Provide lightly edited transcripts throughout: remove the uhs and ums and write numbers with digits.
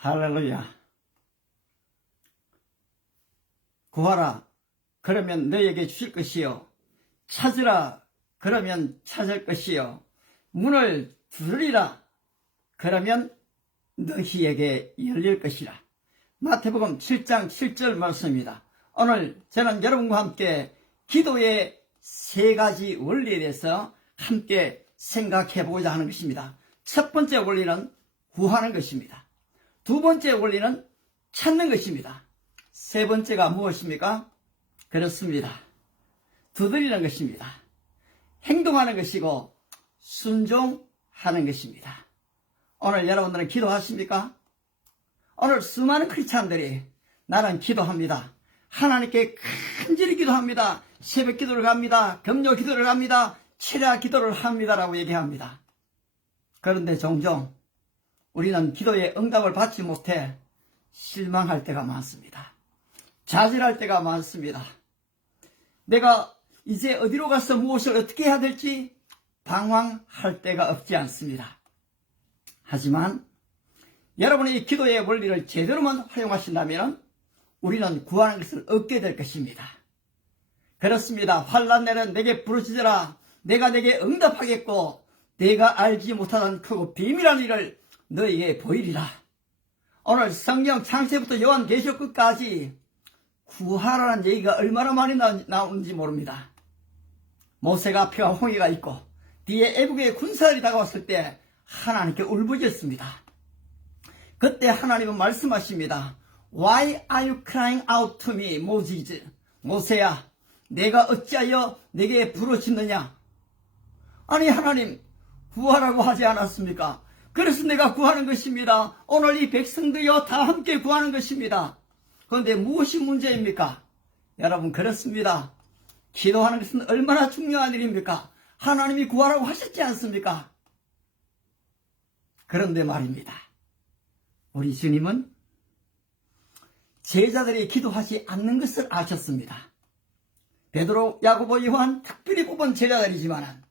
할렐루야. 구하라. 그러면 너에게 주실 것이요. 찾으라. 그러면 찾을 것이요. 문을 두드리라. 그러면 너희에게 열릴 것이라. 마태복음 7장 7절 말씀입니다. 오늘 저는 여러분과 함께 기도의 세 가지 원리에 대해서 함께 생각해 보고자 하는 것입니다. 첫 번째 원리는 구하는 것입니다. 두 번째 원리는 찾는 것입니다. 세 번째가 무엇입니까? 그렇습니다. 두드리는 것입니다. 행동하는 것이고 순종하는 것입니다. 오늘 여러분들은 기도하십니까? 오늘 수많은 크리스찬들이 나는 기도합니다. 하나님께 간절히 기도합니다. 새벽 기도를 갑니다. 금요 기도를 합니다. 철야 기도를 합니다라고 얘기합니다. 그런데 종종 우리는 기도의 응답을 받지 못해 실망할 때가 많습니다. 좌절할 때가 많습니다. 내가 이제 어디로 가서 무엇을 어떻게 해야 될지 방황할 때가 없지 않습니다. 하지만 여러분이 기도의 원리를 제대로만 활용하신다면 우리는 구하는 것을 얻게 될 것입니다. 그렇습니다. 환난 날은 내게 부르짖으라. 내가 내게 응답하겠고 내가 알지 못하는 크고 비밀한 일을 너에게 보이리라. 오늘 성경 창세부터 요한계시록 끝까지 구하라는 얘기가 얼마나 많이 나오는지 모릅니다. 모세가 앞에와 홍해가 있고 뒤에 애국의 군사들이 다가왔을 때 하나님께 울부짖습니다. 그때 하나님은 말씀하십니다. Why are you crying out to me, Moses? 모세야, 내가 어찌하여 내게 부르짖느냐? 아니 하나님, 구하라고 하지 않았습니까? 그래서 내가 구하는 것입니다. 오늘 이 백성들이여 다 함께 구하는 것입니다. 그런데 무엇이 문제입니까? 여러분 그렇습니다. 기도하는 것은 얼마나 중요한 일입니까? 하나님이 구하라고 하셨지 않습니까? 그런데 말입니다. 우리 주님은 제자들이 기도하지 않는 것을 아셨습니다. 베드로, 야고보, 요한 특별히 뽑은 제자들이지만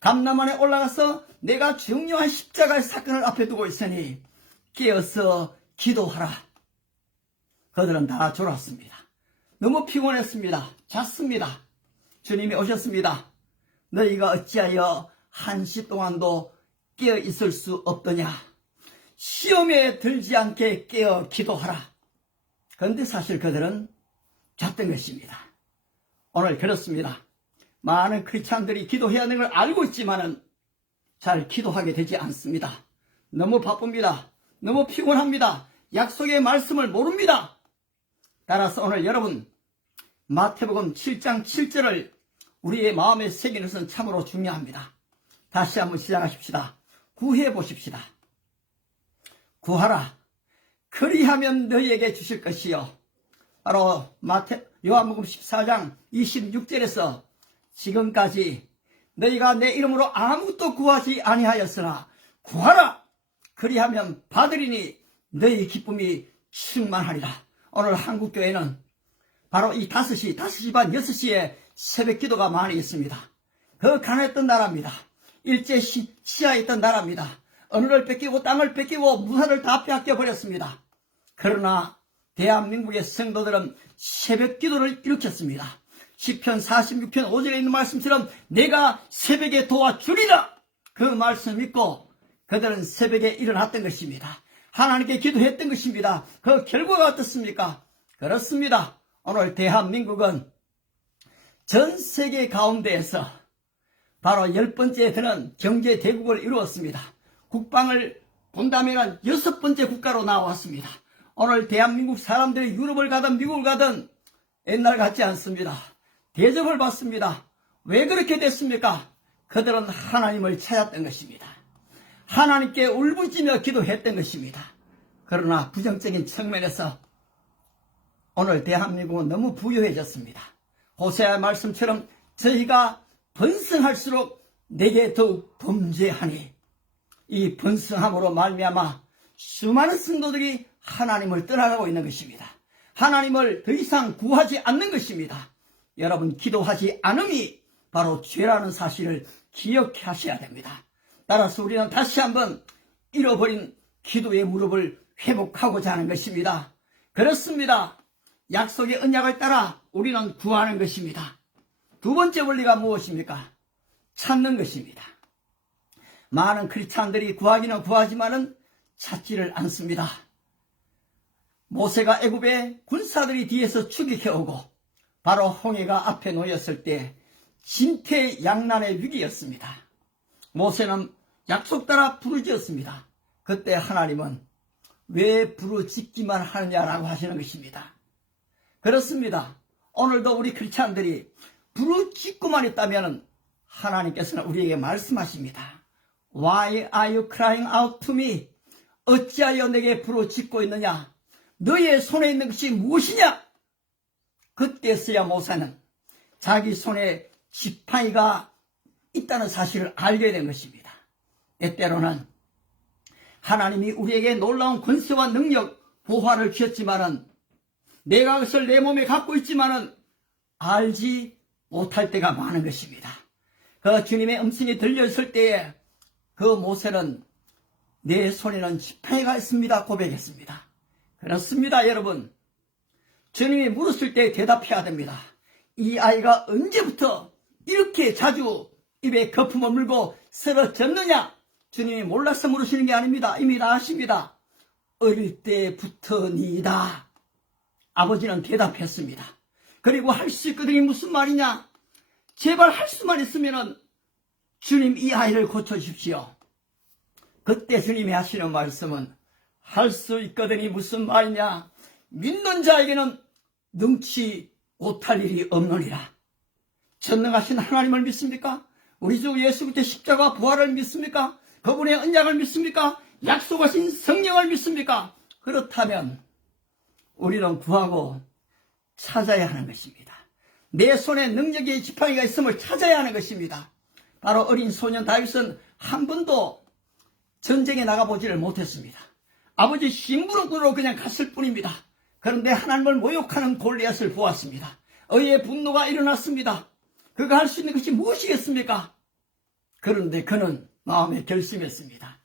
감람산에 올라가서 내가 중요한 십자가의 사건을 앞에 두고 있으니 깨어서 기도하라. 그들은 다 졸았습니다. 너무 피곤했습니다. 잤습니다. 주님이 오셨습니다. 너희가 어찌하여 1시 동안도 깨어 있을 수 없더냐? 시험에 들지 않게 깨어 기도하라. 그런데 사실 그들은 잤던 것입니다. 오늘 그렇습니다. 많은 크리스찬들이 기도해야 하는 걸 알고 있지만은 잘 기도하게 되지 않습니다. 너무 바쁩니다. 너무 피곤합니다. 약속의 말씀을 모릅니다. 따라서 오늘 여러분 마태복음 7장 7절을 우리의 마음에 새기는 것은 참으로 중요합니다. 다시 한번 시작하십시다. 구해 보십시다. 구하라. 그리하면 너희에게 주실 것이요. 바로 요한복음 14장 26절에서 지금까지 너희가 내 이름으로 아무것도 구하지 아니하였으나 구하라. 그리하면 받으리니 너희 기쁨이 충만하리라. 오늘 한국교회는 바로 이 5시 반, 6시에 새벽 기도가 많이 있습니다. 그 가난했던 나라입니다. 일제 시야에 있던 나라입니다. 어느를 뺏기고 땅을 뺏기고 무사를 다 빼앗겨버렸습니다. 그러나 대한민국의 성도들은 새벽 기도를 일으켰습니다. 시편 46편 5절에 있는 말씀처럼 내가 새벽에 도와주리라. 그 말씀 믿고 그들은 새벽에 일어났던 것입니다. 하나님께 기도했던 것입니다. 그 결과가 어떻습니까? 그렇습니다. 오늘 대한민국은 전 세계 가운데에서 바로 10번째 드는 경제대국을 이루었습니다. 국방을 본다면 6번째 국가로 나왔습니다. 오늘 대한민국 사람들이 유럽을 가든 미국을 가든 옛날 같지 않습니다. 대접을 받습니다. 왜 그렇게 됐습니까? 그들은 하나님을 찾았던 것입니다. 하나님께 울부짖며 기도했던 것입니다. 그러나 부정적인 측면에서 오늘 대한민국은 너무 부유해졌습니다. 호세아 말씀처럼 저희가 번성할수록 내게 더욱 범죄하니 이 번성함으로 말미암아 수많은 성도들이 하나님을 떠나가고 있는 것입니다. 하나님을 더 이상 구하지 않는 것입니다. 여러분 기도하지 않음이 바로 죄라는 사실을 기억하셔야 됩니다. 따라서 우리는 다시 한번 잃어버린 기도의 무릎을 회복하고자 하는 것입니다. 그렇습니다. 약속의 언약을 따라 우리는 구하는 것입니다. 두 번째 원리가 무엇입니까? 찾는 것입니다. 많은 크리스찬들이 구하기는 구하지만은 찾지를 않습니다. 모세가 애굽의 군사들이 뒤에서 추격해오고 바로 홍해가 앞에 놓였을 때 진퇴양난의 위기였습니다. 모세는 약속 따라 부르짖었습니다. 그때 하나님은 왜 부르짖기만 하느냐라고 하시는 것입니다. 그렇습니다. 오늘도 우리 크리스찬들이 부르짖고만 있다면 하나님께서는 우리에게 말씀하십니다. Why are you crying out to me? 어찌하여 내게 부르짖고 있느냐? 너의 손에 있는 것이 무엇이냐? 그때서야 모세는 자기 손에 지팡이가 있다는 사실을 알게 된 것입니다. 때때로는 하나님이 우리에게 놀라운 권세와 능력, 보화를 주셨지만은 내가 그것을 내 몸에 갖고 있지만은 알지 못할 때가 많은 것입니다. 그 주님의 음성이 들려있을 때에 그 모세는 내 손에는 지팡이가 있습니다 고백했습니다. 그렇습니다 여러분. 주님이 물었을 때 대답해야 됩니다. 이 아이가 언제부터 이렇게 자주 입에 거품을 물고 쓰러졌느냐? 주님이 몰라서 물으시는 게 아닙니다. 이미 다 아십니다. 어릴 때부터니이다. 아버지는 대답했습니다. 그리고 할 수 있거든요. 무슨 말이냐? 제발 할 수만 있으면 주님 이 아이를 고쳐주십시오. 그때 주님이 하시는 말씀은 할 수 있거든요. 무슨 말이냐? 믿는 자에게는 능치 못할 일이 없느니라. 전능하신 하나님을 믿습니까? 우리 주 예수 그리스도의 십자가 부활을 믿습니까? 그분의 언약을 믿습니까? 약속하신 성령을 믿습니까? 그렇다면 우리는 구하고 찾아야 하는 것입니다. 내 손에 능력의 지팡이가 있음을 찾아야 하는 것입니다. 바로 어린 소년 다윗은 한 번도 전쟁에 나가보지를 못했습니다. 아버지 심부름꾼으로 그냥 갔을 뿐입니다. 그런데 하나님을 모욕하는 골리앗을 보았습니다. 의의 분노가 일어났습니다. 그가 할 수 있는 것이 무엇이겠습니까? 그런데 그는 마음에 결심했습니다.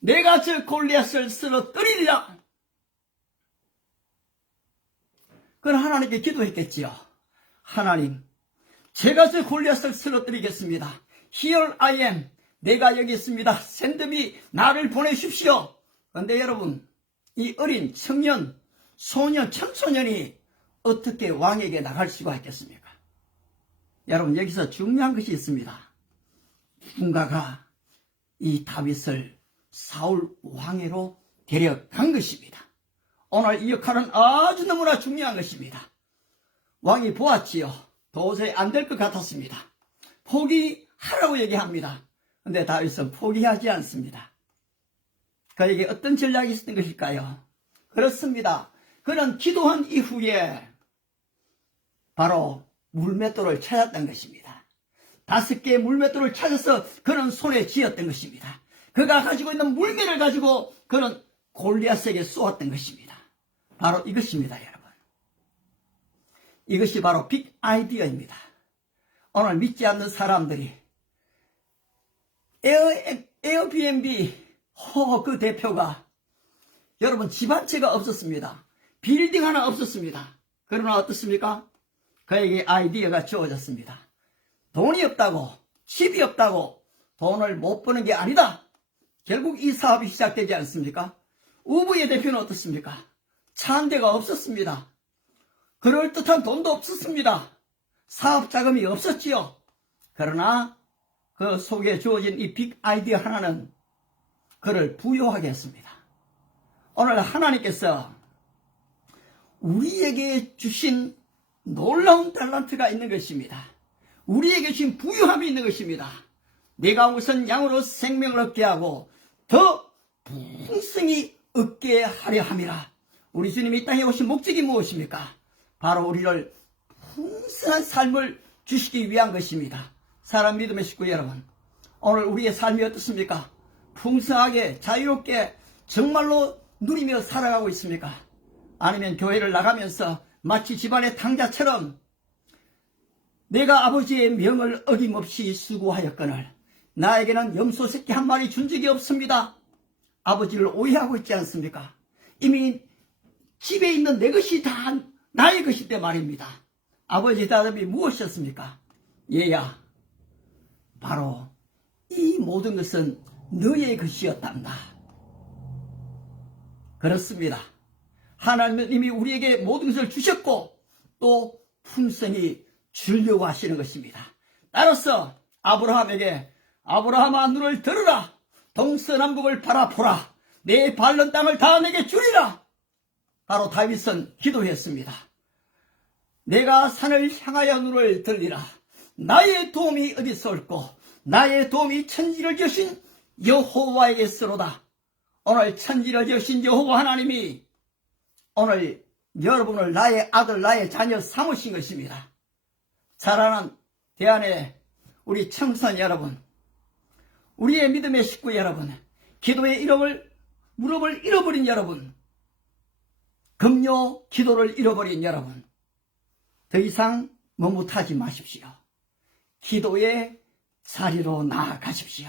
내가 저 골리앗을 쓰러뜨리리라. 그는 하나님께 기도했겠지요. 하나님, 제가 저 골리앗을 쓰러뜨리겠습니다. Here I am. 내가 여기 있습니다. 샌드미 나를 보내십시오. 그런데 여러분, 이 어린 청년, 소년, 청소년이 어떻게 왕에게 나갈 수가 있겠습니까? 여러분, 여기서 중요한 것이 있습니다. 누군가가 이 다윗을 사울 왕위로 데려간 것입니다. 오늘 이 역할은 아주 너무나 중요한 것입니다. 왕이 보았지요. 도저히 안 될 것 같았습니다. 포기하라고 얘기합니다. 그런데 다윗은 포기하지 않습니다. 그에게 어떤 전략이 있었던 것일까요? 그렇습니다. 그는 기도한 이후에 바로 물맷돌을 찾았던 것입니다. 5개의 물맷돌을 찾아서 그는 손에 쥐었던 것입니다. 그가 가지고 있는 물매를 가지고 그는 골리앗에게 쏘았던 것입니다. 바로 이것입니다, 여러분. 이것이 바로 빅 아이디어입니다. 오늘 믿지 않는 사람들이 에어비앤비 그 대표가 여러분 집 한 채가 없었습니다. 빌딩 하나 없었습니다. 그러나 어떻습니까? 그에게 아이디어가 주어졌습니다. 돈이 없다고, 집이 없다고 돈을 못 버는 게 아니다. 결국 이 사업이 시작되지 않습니까? 우부의 대표는 어떻습니까? 차 한 대가 없었습니다. 그럴듯한 돈도 없었습니다. 사업 자금이 없었지요. 그러나 그 속에 주어진 이 빅 아이디어 하나는 그를 부유하게 했습니다. 오늘 하나님께서 우리에게 주신 놀라운 탤런트가 있는 것입니다. 우리에게 주신 부유함이 있는 것입니다. 내가 우선 양으로 생명을 얻게 하고 더 풍성히 얻게 하려 함이라. 우리 주님이 이 땅에 오신 목적이 무엇입니까? 바로 우리를 풍성한 삶을 주시기 위한 것입니다. 사랑 믿음의 식구 여러분, 오늘 우리의 삶이 어떻습니까? 풍성하게 자유롭게 정말로 누리며 살아가고 있습니까? 아니면 교회를 나가면서 마치 집안의 탕자처럼 내가 아버지의 명을 어김없이 수고하였거늘 나에게는 염소 새끼 한 마리 준 적이 없습니다. 아버지를 오해하고 있지 않습니까? 이미 집에 있는 내 것이 다 나의 것일 때 말입니다. 아버지 대답이 무엇이었습니까? 얘야, 바로 이 모든 것은 너의 것이었단다. 그렇습니다. 하나님은 이미 우리에게 모든 것을 주셨고 또 풍성히 주려고 하시는 것입니다. 따라서 아브라함에게 아브라함아 눈을 들으라. 동서남북을 바라보라. 내 밟는 땅을 다 내게 주리라. 바로 다윗은 기도했습니다. 내가 산을 향하여 눈을 들리라. 나의 도움이 어디서 올고 나의 도움이 천지를 지으신 여호와에게서로다. 오늘 천지를 지으신 여호와 하나님이 오늘 여러분을 나의 아들 나의 자녀 삼으신 것입니다. 사랑하는 대안의 우리 청소년 여러분, 우리의 믿음의 식구 여러분, 기도의 무릎을 잃어버린 여러분, 금요 기도를 잃어버린 여러분, 더 이상 머뭇하지 마십시오. 기도의 자리로 나아가십시오.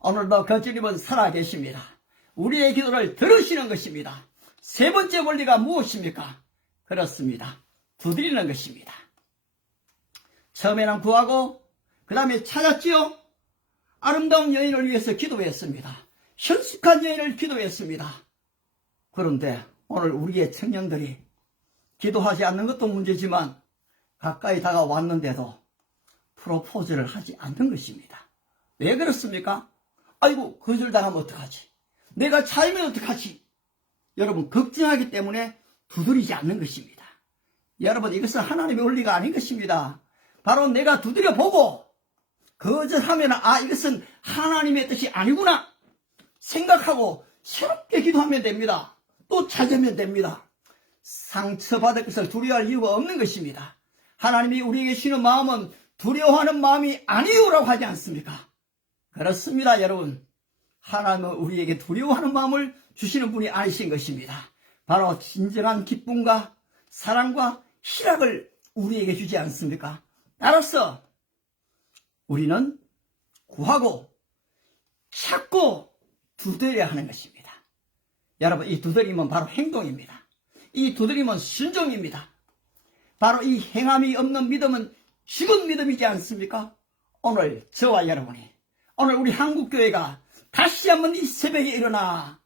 오늘도 그 주님은 살아계십니다. 우리의 기도를 들으시는 것입니다. 세 번째 원리가 무엇입니까? 그렇습니다. 두드리는 것입니다. 처음에는 구하고 그 다음에 찾았지요. 아름다운 여인을 위해서 기도했습니다. 현숙한 여인을 기도했습니다. 그런데 오늘 우리의 청년들이 기도하지 않는 것도 문제지만 가까이 다가왔는데도 프로포즈를 하지 않는 것입니다. 왜 그렇습니까? 아이고 거절당하면 어떡하지? 내가 차이면 어떡하지? 여러분 걱정하기 때문에 두드리지 않는 것입니다. 여러분 이것은 하나님의 원리가 아닌 것입니다. 바로 내가 두드려보고 거절하면 이것은 하나님의 뜻이 아니구나 생각하고 새롭게 기도하면 됩니다. 또 찾으면 됩니다. 상처받을 것을 두려워할 이유가 없는 것입니다. 하나님이 우리에게 주시는 마음은 두려워하는 마음이 아니오라고 하지 않습니까? 그렇습니다. 여러분 하나님은 우리에게 두려워하는 마음을 주시는 분이 아니신 것입니다. 바로 진정한 기쁨과 사랑과 희락을 우리에게 주지 않습니까? 따라서 우리는 구하고 찾고 두드려야 하는 것입니다. 여러분 이 두드림은 바로 행동입니다. 이 두드림은 순종입니다. 바로 이 행함이 없는 믿음은 죽은 믿음이지 않습니까? 오늘 저와 여러분이 오늘 우리 한국교회가 다시 한번 이 새벽에 일어나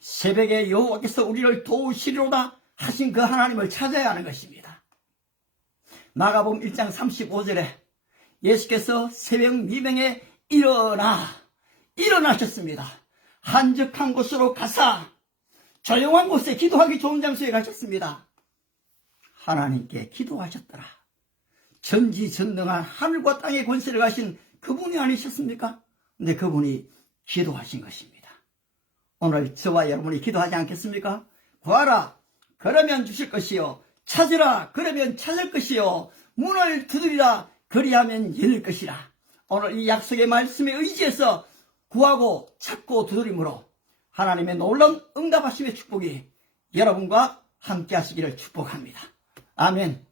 새벽에 여호와께서 우리를 도우시리로다 하신 그 하나님을 찾아야 하는 것입니다. 마가복음 1장 35절에 예수께서 새벽 미명에 일어나셨습니다. 한적한 곳으로 가사 조용한 곳에 기도하기 좋은 장소에 가셨습니다. 하나님께 기도하셨더라. 전지전능한 하늘과 땅의 권세를 가신 그분이 아니셨습니까? 근데 그분이 기도하신 것입니다. 오늘 저와 여러분이 기도하지 않겠습니까? 구하라 그러면 주실 것이요 찾으라 그러면 찾을 것이요 문을 두드리라 그리하면 열릴 것이라. 오늘 이 약속의 말씀에 의지해서 구하고 찾고 두드림으로 하나님의 놀라운 응답하심의 축복이 여러분과 함께 하시기를 축복합니다. 아멘.